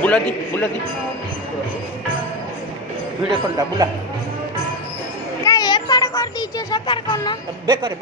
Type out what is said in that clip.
बुला दी वीडियो कर दा बुला काय हे पण कर दीजिए सकर करना बेकर